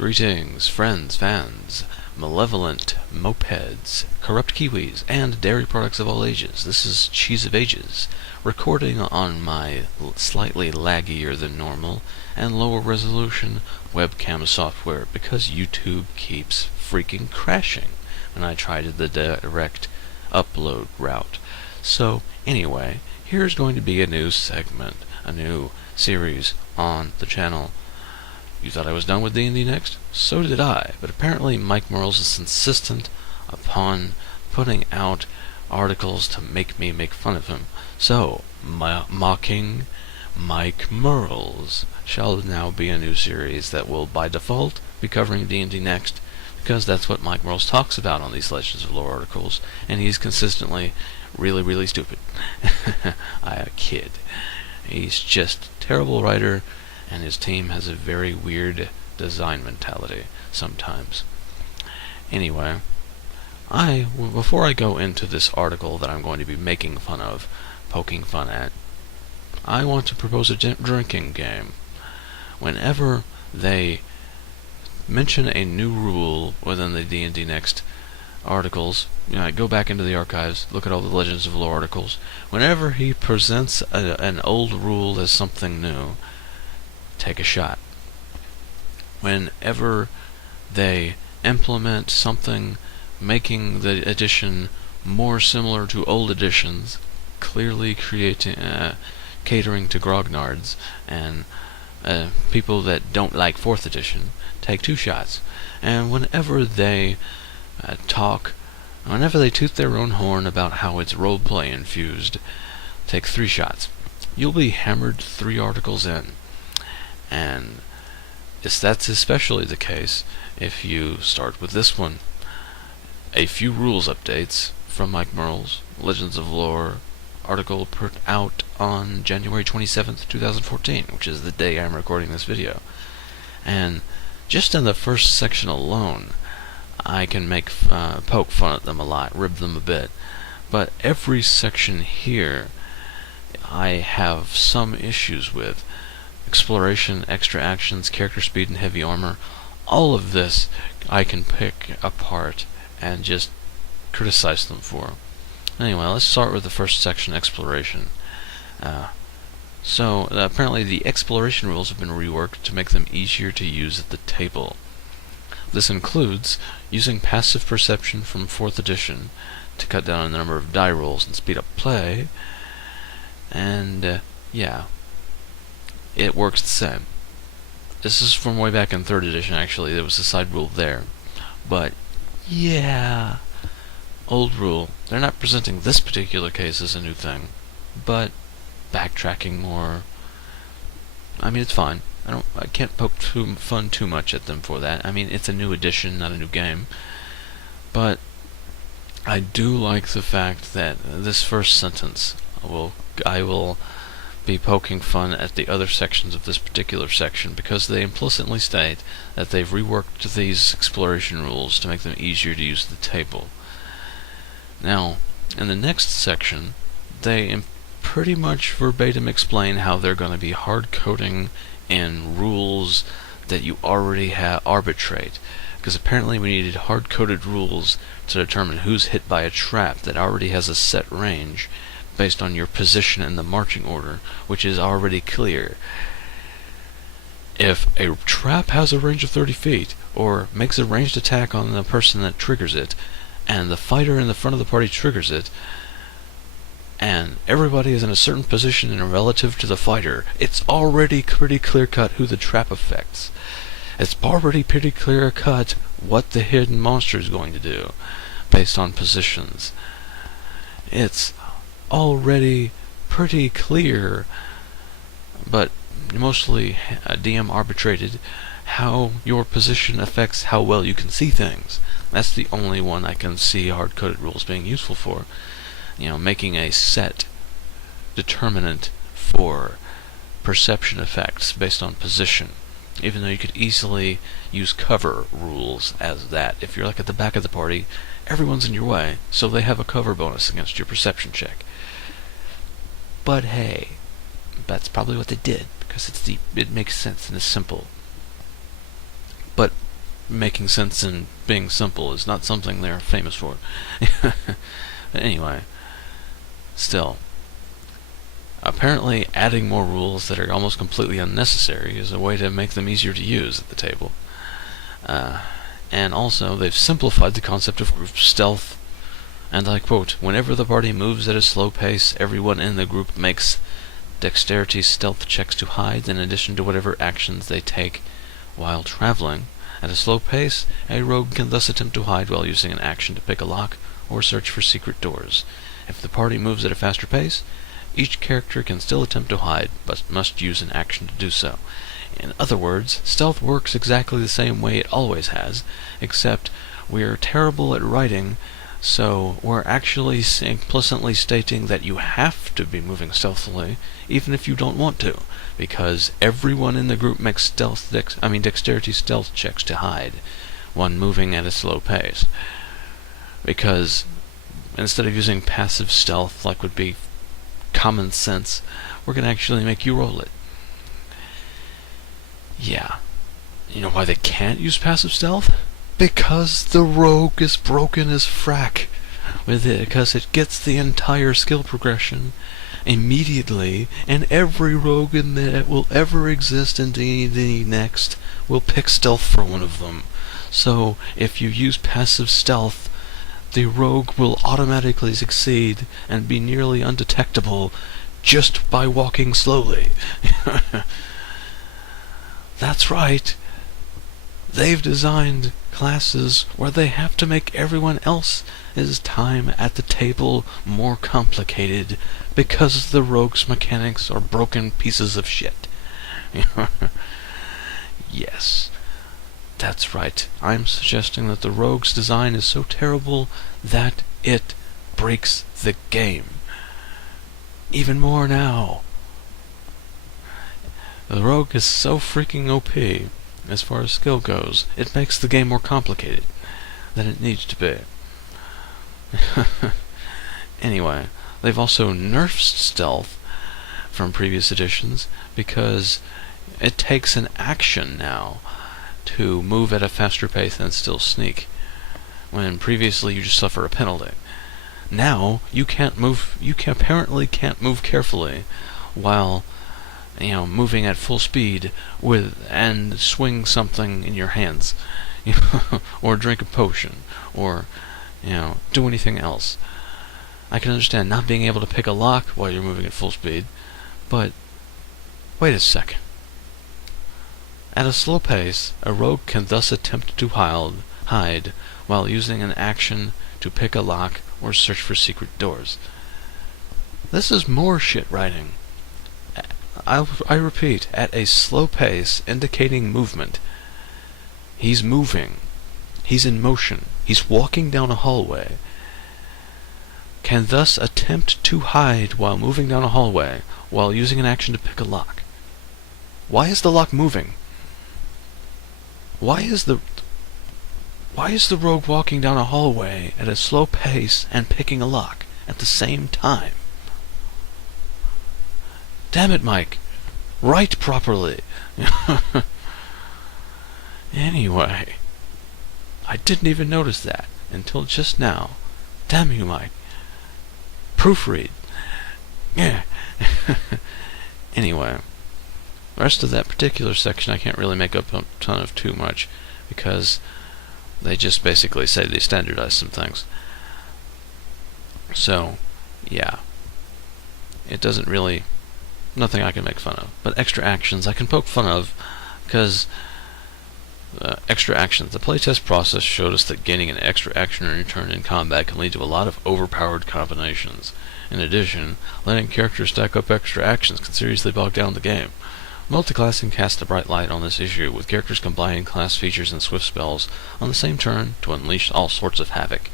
Greetings, friends, fans, malevolent mopeds, corrupt kiwis, and dairy products of all ages. This is Cheese of Ages, recording on my slightly laggier than normal and lower resolution webcam software because YouTube keeps freaking crashing when I try to the direct upload route. So anyway, here's going to be a new segment, a new series on the channel. You thought I was done with DnD Next? So did I, but apparently Mike Mearls is insistent upon putting out articles to make me make fun of him. So, mocking Mike Mearls shall now be a new series that will by default be covering DnD Next, because that's what Mike Mearls talks about on these Legends of Lore articles, and he's consistently really, really stupid. I kid. He's just a terrible writer, and his team has a very weird design mentality sometimes. Anyway, before I go into this article that I'm going to be making fun of, poking fun at, I want to propose a drinking game. Whenever they mention a new rule within the DnD Next articles, go back into the archives, look at all the Legends of Lore articles. Whenever he presents an old rule as something new, take a shot. Whenever they implement something making the edition more similar to old editions, clearly catering to grognards and people that don't like 4th edition, take 2 shots. And whenever they whenever they toot their own horn about how it's roleplay infused, take 3 shots. You'll be hammered 3 articles in. And that's especially the case if you start with this one. A few rules updates from Mike Mearls, Legends of Lore article put out on January 27th, 2014, which is the day I'm recording this video. And just in the first section alone, I can poke fun at them a lot, rib them a bit. But every section here, I have some issues with. Exploration, extra actions, character speed, and heavy armor. All of this I can pick apart and just criticize them for. Anyway, let's start with the first section, exploration. Apparently the exploration rules have been reworked to make them easier to use at the table. This includes using passive perception from 4th edition to cut down on the number of die rolls and speed up play. And it works the same. This is from way back in 3rd edition, actually. There was a side rule there. But, old rule. They're not presenting this particular case as a new thing, but backtracking more. I mean, it's fine. I can't poke fun too much at them for that. I mean, it's a new edition, not a new game. But I do like the fact that this first sentence, I will be poking fun at the other sections of this particular section because they implicitly state that they've reworked these exploration rules to make them easier to use at the table. Now, in the next section, they pretty much verbatim explain how they're going to be hard-coding in rules that you already arbitrate, because apparently we needed hard-coded rules to determine who's hit by a trap that already has a set range based on your position in the marching order, which is already clear. If a trap has a range of 30 feet, or makes a ranged attack on the person that triggers it, and the fighter in the front of the party triggers it, and everybody is in a certain position and relative to the fighter, it's already pretty clear-cut who the trap affects. It's already pretty clear-cut what the hidden monster is going to do, based on positions. It's already pretty clear, but mostly DM arbitrated, how your position affects how well you can see things. That's the only one I can see hard-coded rules being useful for. Making a set determinant for perception effects based on position. Even though you could easily use cover rules as that. If you're like at the back of the party, everyone's in your way, so they have a cover bonus against your perception check. But hey, that's probably what they did, because it makes sense and it's simple. But making sense and being simple is not something they're famous for. But anyway, still. Apparently, adding more rules that are almost completely unnecessary is a way to make them easier to use at the table. And also, they've simplified the concept of group stealth. And I quote, "Whenever the party moves at a slow pace, everyone in the group makes dexterity stealth checks to hide, in addition to whatever actions they take while traveling. At a slow pace, a rogue can thus attempt to hide while using an action to pick a lock or search for secret doors. If the party moves at a faster pace, each character can still attempt to hide, but must use an action to do so." In other words, stealth works exactly the same way it always has, except we're terrible at writing, so we're actually implicitly stating that you have to be moving stealthily, even if you don't want to, because everyone in the group makes dexterity stealth checks to hide when moving at a slow pace. Because instead of using passive stealth, like would be common sense, we're going to actually make you roll it. Yeah. You know why they can't use passive stealth? Because the rogue is broken as frack with it, because it gets the entire skill progression immediately, and every rogue that will ever exist in DnD Next will pick stealth for one of them. So, if you use passive stealth, the rogue will automatically succeed and be nearly undetectable just by walking slowly. That's right. They've designed classes where they have to make everyone else's time at the table more complicated because the rogue's mechanics are broken pieces of shit. Yes, that's right. I'm suggesting that the rogue's design is so terrible that it breaks the game. Even more now. The rogue is so freaking OP as far as skill goes, it makes the game more complicated than it needs to be. Anyway, they've also nerfed stealth from previous editions because it takes an action now to move at a faster pace and still sneak, when previously you just suffer a penalty. Now you apparently can't move carefully while moving at full speed and swing something in your hands, or drink a potion, or do anything else. I can understand not being able to pick a lock while you're moving at full speed, but wait a second. At a slow pace, a rogue can thus attempt to hide while using an action to pick a lock or search for secret doors. This is more shit writing. I repeat, at a slow pace, indicating movement. He's moving. He's in motion. He's walking down a hallway. Can thus attempt to hide while moving down a hallway, while using an action to pick a lock. Why is the lock moving? Why is the rogue walking down a hallway at a slow pace and picking a lock at the same time? Damn it, Mike. Write properly. Anyway, I didn't even notice that until just now. Damn you, Mike. Proofread. Yeah. Anyway, the rest of that particular section I can't really make up a ton of too much, because they just basically say they standardized some things. So, yeah. It doesn't really... nothing I can make fun of. But extra actions I can poke fun of, because extra actions. The playtest process showed us that gaining an extra action in return in combat can lead to a lot of overpowered combinations. In addition, letting characters stack up extra actions can seriously bog down the game. Multiclassing casts a bright light on this issue, with characters combining class features and swift spells on the same turn to unleash all sorts of havoc.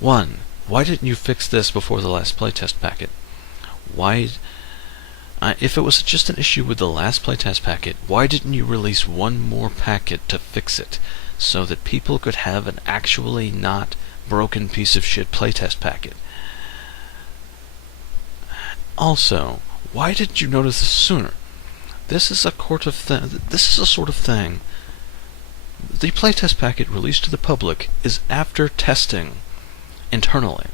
1. Why didn't you fix this before the last playtest packet? If it was just an issue with the last playtest packet, why didn't you release one more packet to fix it, so that people could have an actually not broken piece of shit playtest packet? Also, why didn't you notice this sooner? This is a sort of thing The playtest packet released to the public is after testing internally.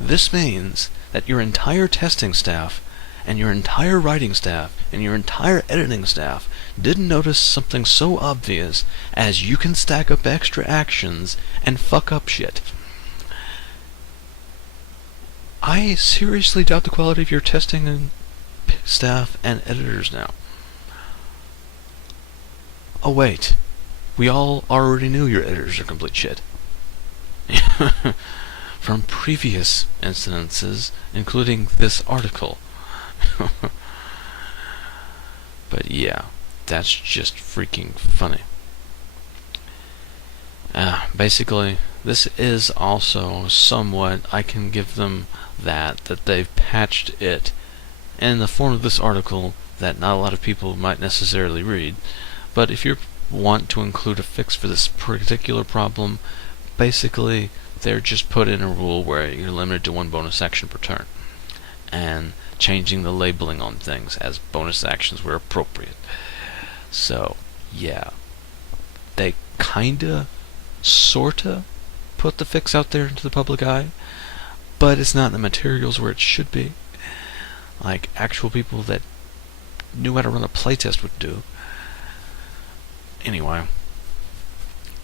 This means that your entire testing staff and your entire writing staff and your entire editing staff didn't notice something so obvious as you can stack up extra actions and fuck up shit. I seriously doubt the quality of your testing and staff and editors now. Oh wait, we all already knew your editors are complete shit. From previous incidences, including this article. But yeah, that's just freaking funny. Basically, this is also somewhat, I can give them that they've patched it in the form of this article that not a lot of people might necessarily read. But if you want to include a fix for this particular problem, basically they're just put in a rule where you're limited to 1 bonus action per turn, and changing the labeling on things as bonus actions where appropriate. So, yeah, they kinda, sorta put the fix out there into the public eye, but it's not in the materials where it should be, like actual people that knew how to run a playtest would do. Anyway,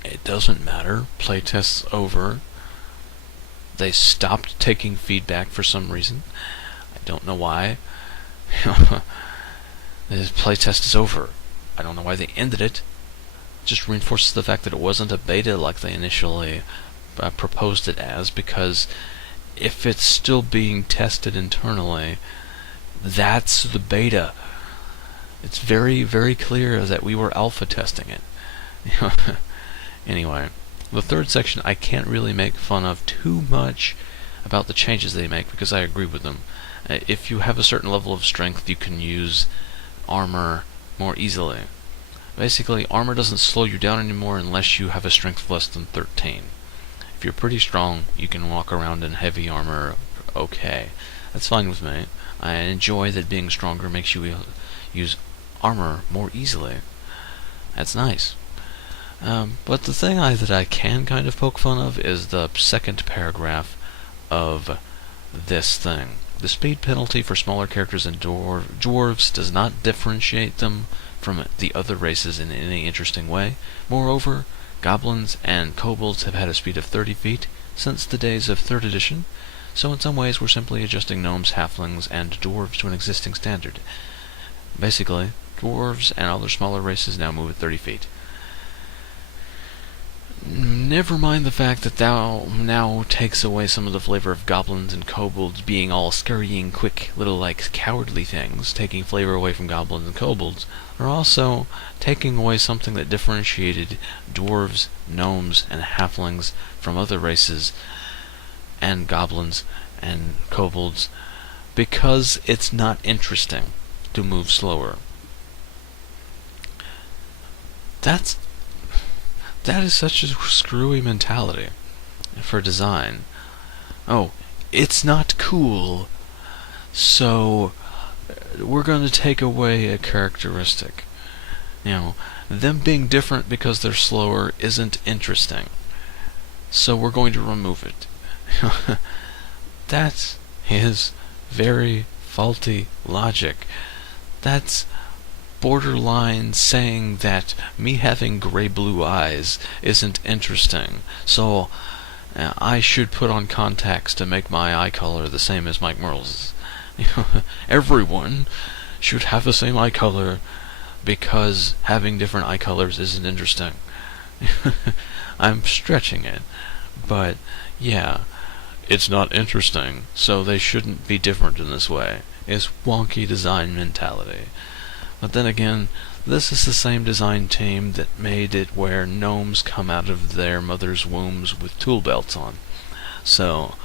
it doesn't matter. Playtest's over. They stopped taking feedback for some reason. I don't know why. This playtest is over. I don't know why they ended it. It just reinforces the fact that it wasn't a beta like they initially proposed it as, because if it's still being tested internally, that's the beta. It's very, very clear that we were alpha testing it. Anyway, the third section I can't really make fun of too much about the changes they make, because I agree with them. If you have a certain level of strength, you can use armor more easily. Basically, armor doesn't slow you down anymore unless you have a strength of less than 13. If you're pretty strong, you can walk around in heavy armor okay. That's fine with me. I enjoy that being stronger makes you use armor more easily. That's nice. But the thing that I can kind of poke fun of is the second paragraph of this thing. The speed penalty for smaller characters and dwarves does not differentiate them from the other races in any interesting way. Moreover, goblins and kobolds have had a speed of 30 feet since the days of 3rd edition, so in some ways we're simply adjusting gnomes, halflings, and dwarves to an existing standard. Basically, dwarves and other smaller races now move at 30 feet. Never mind the fact that that now takes away some of the flavor of goblins and kobolds being all scurrying, quick, little, cowardly things. Taking flavor away from goblins and kobolds are also taking away something that differentiated dwarves, gnomes, and halflings from other races and goblins and kobolds, because it's not interesting to move slower. That is such a screwy mentality for design. Oh, it's not cool, so we're going to take away a characteristic. Them being different because they're slower isn't interesting, so we're going to remove it. That is very faulty logic. That's borderline saying that me having gray-blue eyes isn't interesting, so I should put on contacts to make my eye color the same as Mike Mearls'. Everyone should have the same eye color because having different eye colors isn't interesting. I'm stretching it, but yeah, it's not interesting, so they shouldn't be different in this way. It's wonky design mentality. But then again, this is the same design team that made it where gnomes come out of their mother's wombs with tool belts on. So,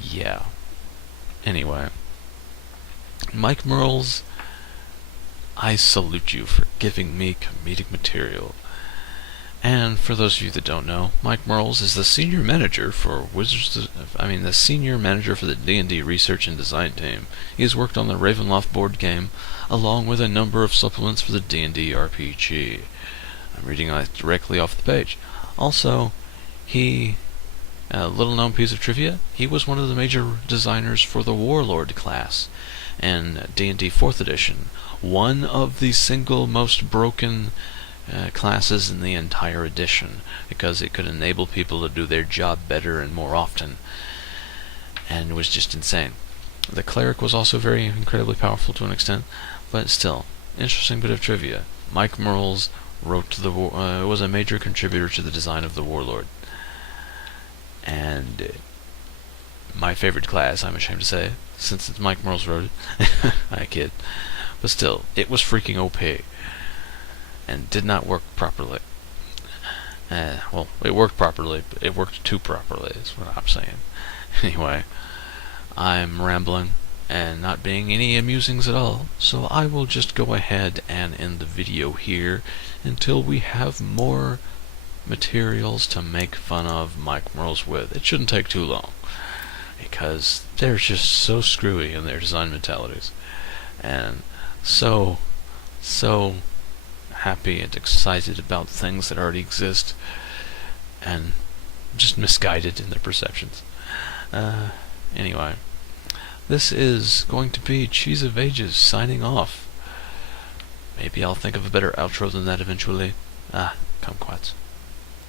yeah. Anyway, Mike Mearls, I salute you for giving me comedic material. And for those of you that don't know, Mike Mearls is the senior manager for the senior manager for the D&D research and design team. He has worked on the Ravenloft board game, along with a number of supplements for the D&D RPG. I'm reading directly off the page. Also, a little known piece of trivia, he was one of the major designers for the Warlord class in D&D 4th edition, one of the single most broken classes in the entire edition, because it could enable people to do their job better and more often, and it was just insane. The cleric was also very incredibly powerful to an extent, but still, interesting bit of trivia. Mike Mearls was a major contributor to the design of the Warlord, and my favorite class, I'm ashamed to say, since it's Mike Mearls wrote it. I kid, but still, it was freaking OP. And did not work properly. Well, it worked properly, but it worked too properly, is what I'm saying. Anyway, I'm rambling and not being any amusings at all, so I will just go ahead and end the video here until we have more materials to make fun of Mike Mearls with. It shouldn't take too long, because they're just so screwy in their design mentalities, and so happy and excited about things that already exist, and just misguided in their perceptions. Anyway, this is going to be Cheese of Ages signing off. Maybe I'll think of a better outro than that eventually. Kumquats.